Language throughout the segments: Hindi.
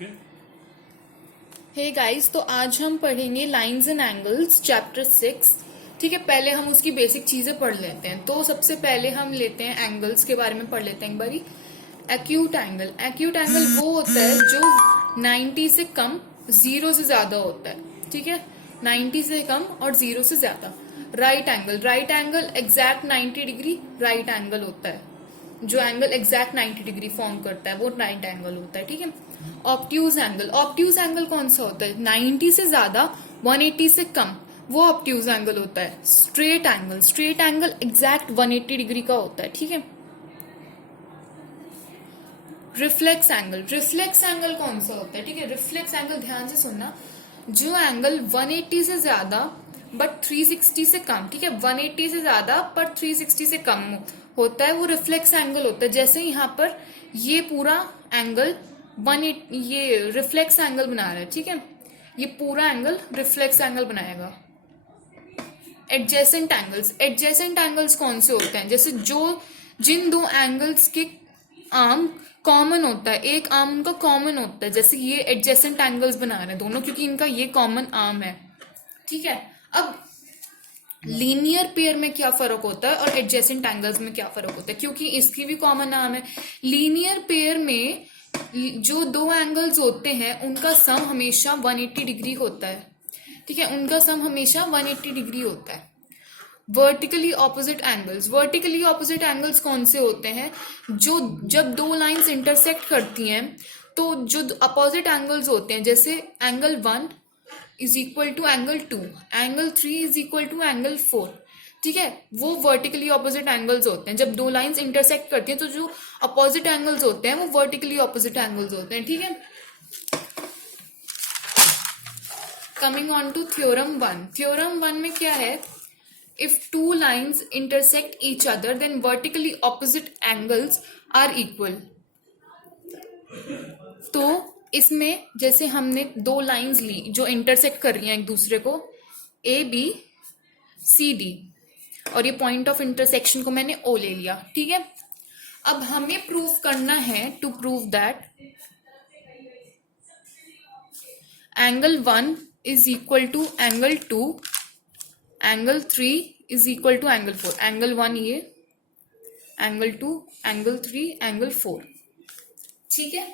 हे गाइस, तो आज हम पढ़ेंगे लाइंस एंड एंगल्स चैप्टर 6। ठीक है, पहले हम उसकी बेसिक चीजें पढ़ लेते हैं। तो सबसे पहले हम लेते हैं एंगल्स के बारे में पढ़ लेते हैं एक बारी। एक्यूट एंगल, एक्यूट एंगल वो होता है जो 90 से कम, 0 से ज्यादा होता है। ठीक है, 90 से कम और 0 से ज्यादा। Right angle, right angle exact 90 degree right angle होता है। जो एंगल एग्जैक्ट 90 डिग्री फॉर्म करता है वो राइट एंगल होता है। ठीक है, ऑब्ट्यूज एंगल, ऑब्ट्यूज एंगल कौन सा होता है? 90 से ज्यादा, 180 से कम, वो ऑब्ट्यूज एंगल होता है। Straight angle, straight angle exact 180 degree का होता है। ठीक है, रिफ्लेक्स एंगल, रिफ्लेक्स एंगल कौन सा होता है? ठीक है, रिफ्लेक्स एंगल ध्यान से सुनना, जो एंगल 180 से ज्यादा बट 360 से कम, ठीक है, 180 से ज्यादा पर 360 से कम होता है, वो रिफ्लेक्स एंगल होता है। जैसे यहाँ पर ये पूरा एंगल 180, ये रिफ्लेक्स एंगल बना रहा है। ठीक है, ये पूरा एंगल रिफ्लेक्स एंगल बनाएगा। एडजेसेंट एंगल्स, एडजेसेंट एंगल्स कौन से होते हैं? जैसे जो जिन दो एंगल्स के आर्म कॉमन होता है, एक आर्म उनका कॉमन होता है, जैसे ये एडजेसेंट एंगल्स बना रहे हैं दोनों, क्योंकि इनका ये कॉमन आर्म है। ठीक है, अब लीनियर पेयर में क्या फर्क होता है और एडजेसेंट एंगल्स में क्या फर्क होता है? क्योंकि इसकी भी कॉमन आर्म है। लीनियर पेयर में जो दो एंगल्स होते हैं उनका सम हमेशा 180 डिग्री होता है। ठीक है, उनका सम हमेशा 180 डिग्री होता है। Vertically opposite angles, vertically opposite angles कौन से होते हैं? जो जब दो लाइंस इंटरसेक्ट करती हैं तो जो अपोजिट एंगल्स होते हैं, जैसे angle 1 is equal to angle 2, angle 3 is equal to angle 4। ठीक है, वो वर्टिकली ऑपोजिट एंगल्स होते हैं। जब दो लाइंस इंटरसेक्ट करती हैं तो जो अपोजिट एंगल्स होते हैं वो वर्टिकली ऑपोजिट एंगल्स होते हैं। ठीक है, coming on to theorem 1। Theorem 1 में क्या है? If two lines intersect each other, then vertically opposite angles are equal. तो इसमें जैसे हमने दो लाइंस ली जो इंटरसेक्ट कर रही हैं एक दूसरे को, ए बी सी डी, और ये पॉइंट ऑफ इंटरसेक्शन को मैंने ओ ले लिया। ठीक है, अब हमें प्रूव करना है, to prove that angle 1 is equal to angle 2, angle 3 is equal to angle 4। Angle 1 ये, एंगल 2, एंगल 3, एंगल 4। ठीक है,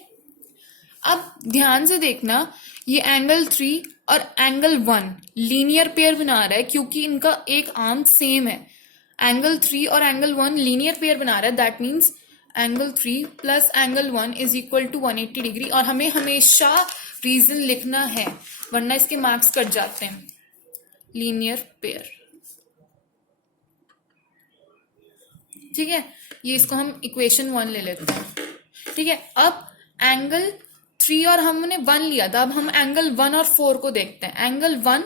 अब ध्यान से देखना, ये एंगल 3 और एंगल 1 लीनियर पेयर बना रहा है क्योंकि इनका एक आर्म सेम है। एंगल 3 और एंगल 1 लीनियर पेयर बना रहा है, that means angle 3 plus angle 1 is equal to 180 degree. और हमें हमेशा रीजन लिखना है वरना इसके मार्क्स कट जाते हैं। लीनियर पेयर, ठीक है, ये इसको हम इक्वेशन 1 ले लेते हैं। ठीक है, अब एंगल 3 और हमने 1 लिया था, अब हम एंगल 1 और 4 को देखते हैं। एंगल 1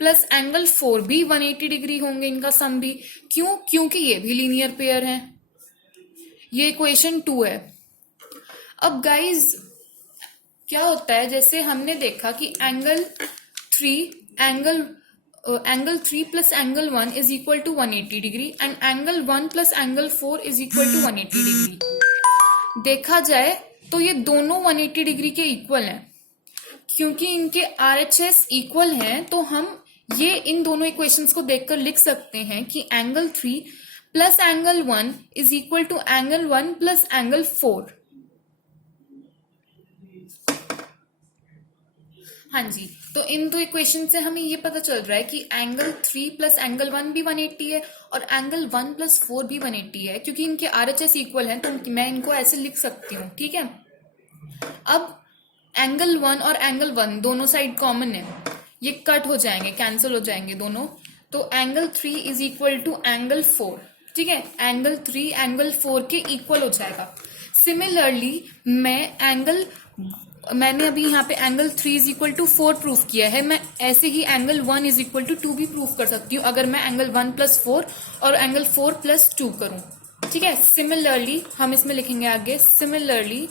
प्लस एंगल 4 भी 180 डिग्री होंगे, इनका सम भी। क्यों? क्योंकि ये भी लीनियर पेयर है। ये इक्वेशन 2 है। अब गाइज क्या होता है, जैसे हमने देखा कि angle 3 plus angle 1 is equal to 180 degree and angle 1 plus angle 4 is equal to 180 degree. देखा जाए तो ये दोनों 180 डिग्री के इक्वल हैं। क्योंकि इनके RHS इक्वल हैं तो हम ये इन दोनों इक्वेशंस को देखकर लिख सकते हैं कि angle 3 plus angle 1 is equal to angle 1 plus angle 4। हाँ जी, तो इन दो इक्वेशन से हमें ये पता चल रहा है कि एंगल 3 प्लस एंगल 1 भी 180 है और एंगल 1 प्लस 4 भी 180 है। क्योंकि इनके RHS इक्वल हैं तो मैं इनको ऐसे लिख सकती हूँ। ठीक है, अब एंगल 1 और एंगल 1 दोनों साइड कॉमन है, ये कट हो जाएंगे, कैंसिल हो जाएंगे दोनों। तो angle 3 is equal to angle 4। ठीक है, एंगल 3 एंगल 4 के इक्वल हो जाएगा। सिमिलरली मैंने अभी यहाँ पे angle 3 is equal to 4 proof किया है, मैं ऐसे ही एंगल 1 इज इक्वल टू 2 भी प्रूफ कर सकती हूँ अगर मैं एंगल 1 प्लस 4 और एंगल 4 प्लस 2 करूँ। ठीक है, सिमिलरली हम इसमें लिखेंगे आगे, similarly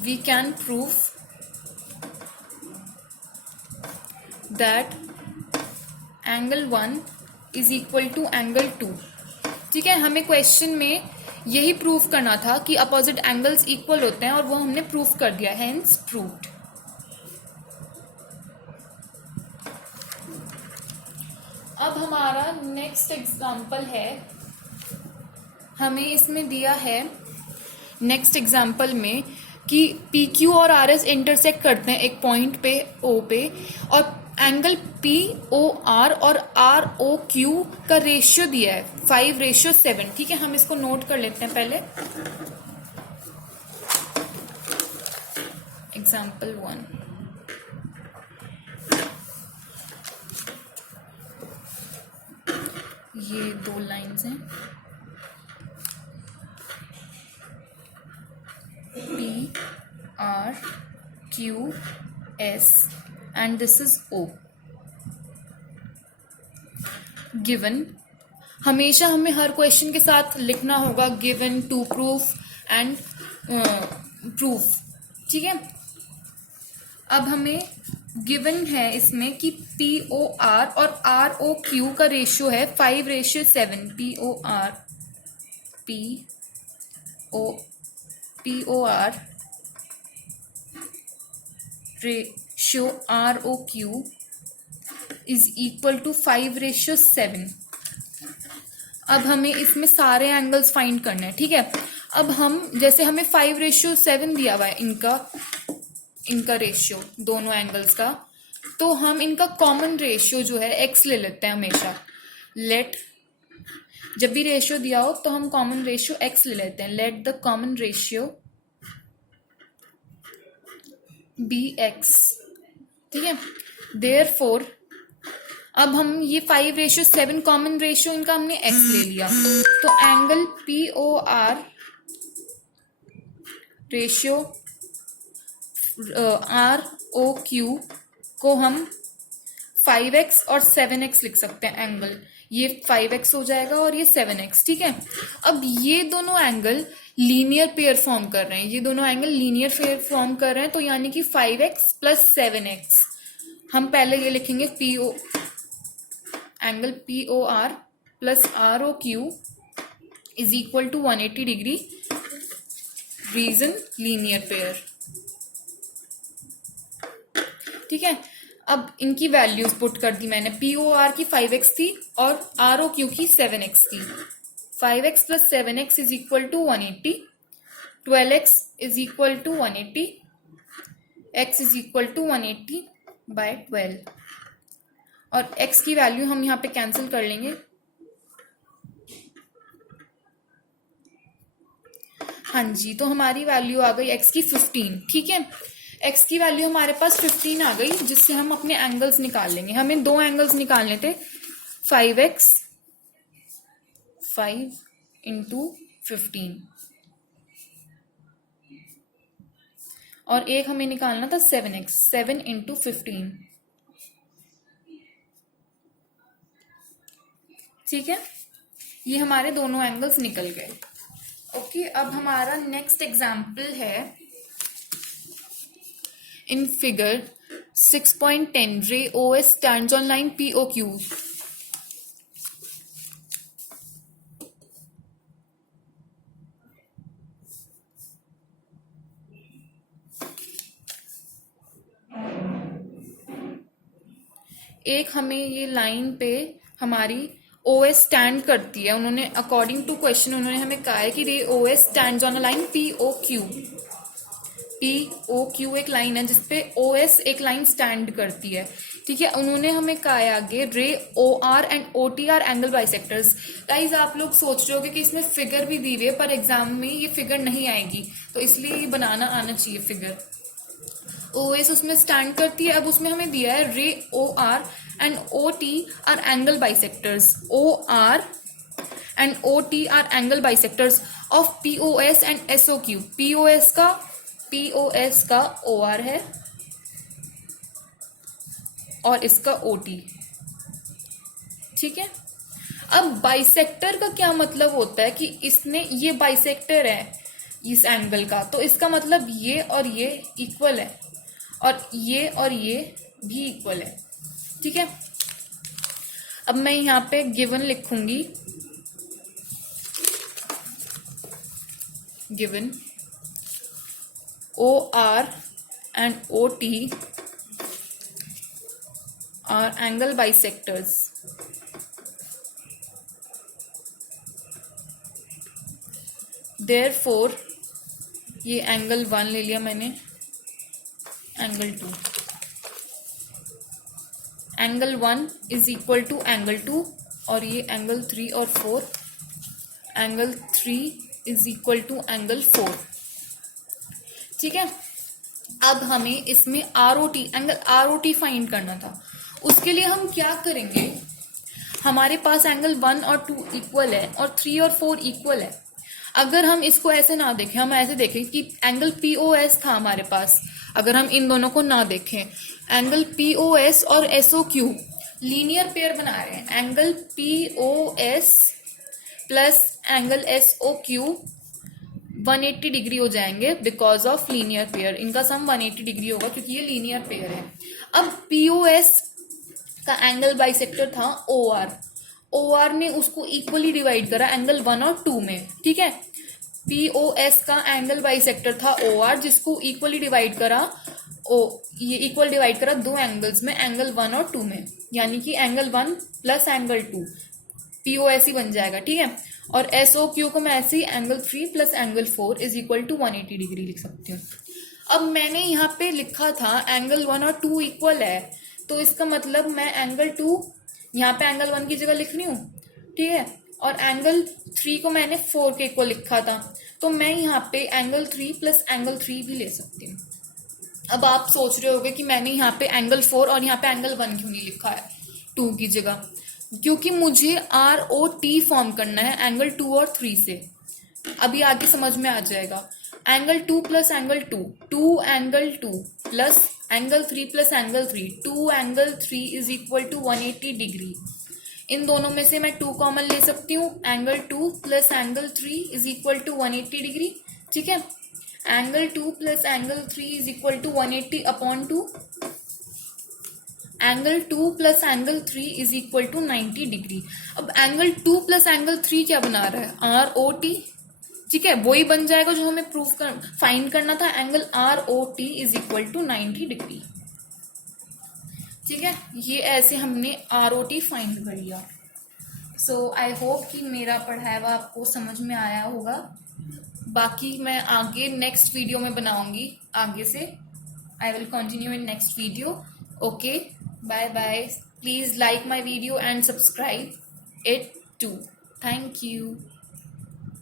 we can proof that angle 1 is equal to angle 2। ठीक है, हमें क्वेश्चन में यही प्रूफ करना था कि अपोजिट एंगल्स इक्वल होते हैं और वो हमने प्रूफ कर दिया, हेंस प्रूव्ड। अब हमारा नेक्स्ट एग्जाम्पल है, हमें इसमें दिया है नेक्स्ट एग्जाम्पल में कि पी क्यू और आर एस इंटरसेक्ट करते हैं एक पॉइंट पे ओ पे, और एंगल पी ओ आर और आर ओ क्यू का रेशियो दिया है 5:7। ठीक है, हम इसको नोट कर लेते हैं पहले। एग्जाम्पल 1, ये 2 लाइन्स हैं, P R Q S and this is O। Given, हमेशा हमें हर क्वेश्चन के साथ लिखना होगा given, to proof and proof. ठीक है, अब हमें गिवन है इसमें कि पी ओ आर और आर ओ क्यू का रेशियो है 5:7। P O R ratio R O Q is equal to 5:7। अब हमें इसमें सारे एंगल्स फाइंड करने हैं। ठीक है, अब हम जैसे हमें 5:7 दिया हुआ है इनका रेशियो दोनों एंगल्स का, तो हम इनका कॉमन रेशियो जो है x ले लेते हैं हमेशा। लेट, जब भी रेशियो दिया हो तो हम कॉमन रेशियो x ले लेते हैं। Let the common ratio be x। ठीक है, देयरफॉर अब हम ये 5:7 कॉमन रेशियो इनका हमने x ले लिया, तो angle P O R ratio R O Q को हम 5x और 7x लिख सकते हैं एंगल। ये 5x हो जाएगा और ये 7x। ठीक है, अब ये दोनों एंगल लीनियर पेयर फॉर्म कर रहे हैं, ये दोनों एंगल लीनियर पेयर फॉर्म कर रहे हैं, तो यानी कि 5x प्लस 7x। हम पहले ये लिखेंगे angle P O R plus R O Q is equal to 180 degree, reason linear pair. ठीक है, अब इनकी वैल्यूज पुट कर दी मैंने। पी ओ आर की 5x थी और आर ओ क्यू की 7x थी। 5x plus 7x is equal to 180, 12x is equal to 180, x is equal to 180 by 12, और x की वैल्यू हम यहाँ पे कैंसिल कर लेंगे। हाँ जी, तो हमारी वैल्यू आ गई x की 15। ठीक है, x की वैल्यू हमारे पास 15 आ गई, जिससे हम अपने एंगल्स निकाल लेंगे। हमें 2 एंगल्स निकालने थे, 5x 5 इंटू 15, और एक हमें निकालना था 7x 7 इंटू 15। ठीक है, ये हमारे दोनों एंगल्स निकल गए। ओके, अब हमारा नेक्स्ट एग्जाम्पल है in figure 6.10 ray OS stands on line POQ। एक हमें ये लाइन पे हमारी OS स्टैंड करती है। उन्होंने अकॉर्डिंग टू क्वेश्चन उन्होंने हमें कहा है कि रे OS stands on a line POQ। POQ एक लाइन है जिसपे OS एक लाइन स्टैंड करती है। ठीक है, उन्होंने हमें कहा है आगे रे OR and OT R angle bisectors. Guys, आप लोग सोच रहे होगे कि इसमें फिगर भी दी हुई है, पर एग्जाम में ये फिगर नहीं आएगी, तो इसलिए ये बनाना आना चाहिए फिगर। OS उसमें स्टैंड करती है। अब उसमें हमें दिया है रे OR and OT R angle bisectors. OR and OT R angle bisectors of POS and SOQ। POS का OR है और इसका OT। ठीक है, अब बाइसेक्टर का क्या मतलब होता है कि इसने ये बाइसेक्टर है इस एंगल का, तो इसका मतलब ये और ये इक्वल है और ये भी इक्वल है। ठीक है, अब मैं यहाँ पे गिवन लिखूंगी given OR and OT are angle bisectors. Therefore ये एंगल 1 ले लिया मैंने, angle 2, angle 1 is equal to angle 2, और ये एंगल 3 और 4, angle 3 is equal to angle 4. ठीक है. अब हमें इसमें आरओटी, एंगल आरओटी फाइंड करना था. उसके लिए हम क्या करेंगे, हमारे पास एंगल 1 और 2 इक्वल है और 3 और 4 इक्वल है. अगर हम इसको ऐसे ना देखें, हम ऐसे देखें कि एंगल पीओएस था हमारे पास, अगर हम इन दोनों को ना देखें, एंगल पीओएस और एसओक्यू लीनियर पेयर बना रहे हैं. Angle POS plus angle SOQ 180 degree हो जाएंगे बिकॉज ऑफ लीनियर पेयर. इनका सम 180 डिग्री होगा क्योंकि ये लीनियर पेयर है. अब पीओएस का एंगल बाइसेक्टर था ओआर. ओआर ने उसको इक्वली डिवाइड करा एंगल 1 और 2 में. ठीक है. पीओएस का एंगल बाइसेक्टर था ओआर, जिसको इक्वली डिवाइड करा ये इक्वल डिवाइड करा दो एंगल्स में, एंगल 1 और 2 में, यानी कि एंगल 1 प्लस एंगल 2 पीओएस ही बन जाएगा. ठीक है. और एसओक्यू को मैं ऐसे ही angle 3 plus angle 4 is equal to 180 degree लिख सकती हूँ. अब मैंने यहाँ पे लिखा था एंगल 1 और 2 इक्वल है, तो इसका मतलब मैं एंगल 2 यहाँ पे एंगल 1 की जगह लिख रही हूँ. ठीक है. और एंगल 3 को मैंने 4 के इक्वल लिखा था, तो मैं यहाँ पे एंगल 3 प्लस एंगल 3 भी ले सकती हूँ. अब आप सोच रहे होगे कि मैंने यहाँ पे एंगल 4 और यहाँ पे एंगल 1 क्यों नहीं लिखा है 2 की जगह, क्योंकि मुझे आर ओ टी फॉर्म करना है एंगल 2 और 3 से. अभी आगे समझ में आ जाएगा. Angle 2 plus angle 2, 2 angle 2 plus angle 3 plus angle 3, 2 angle 3 is equal to 180 degree. इन दोनों में से मैं 2 कॉमन ले सकती हूँ. Angle 2 plus angle 3 is equal to 180 degree. ठीक है. Angle 2 plus angle 3 is equal to 180 upon 2. Angle 2 plus angle 3 is equal to 90 degree. अब एंगल 2 प्लस एंगल 3 क्या बना रहा है, आर ओ टी. ठीक है. वही बन जाएगा जो हमें फाइंड करना था, angle R O T is equal to 90 degree. ठीक है. ये ऐसे हमने आर ओ टी फाइंड कर लिया. सो आई होप कि मेरा पढ़ाया हुआ आपको समझ में आया होगा. बाकी मैं आगे नेक्स्ट वीडियो में बनाऊंगी आगे से. I will continue in next video. Okay, bye bye. Please like my video and subscribe it too. Thank you.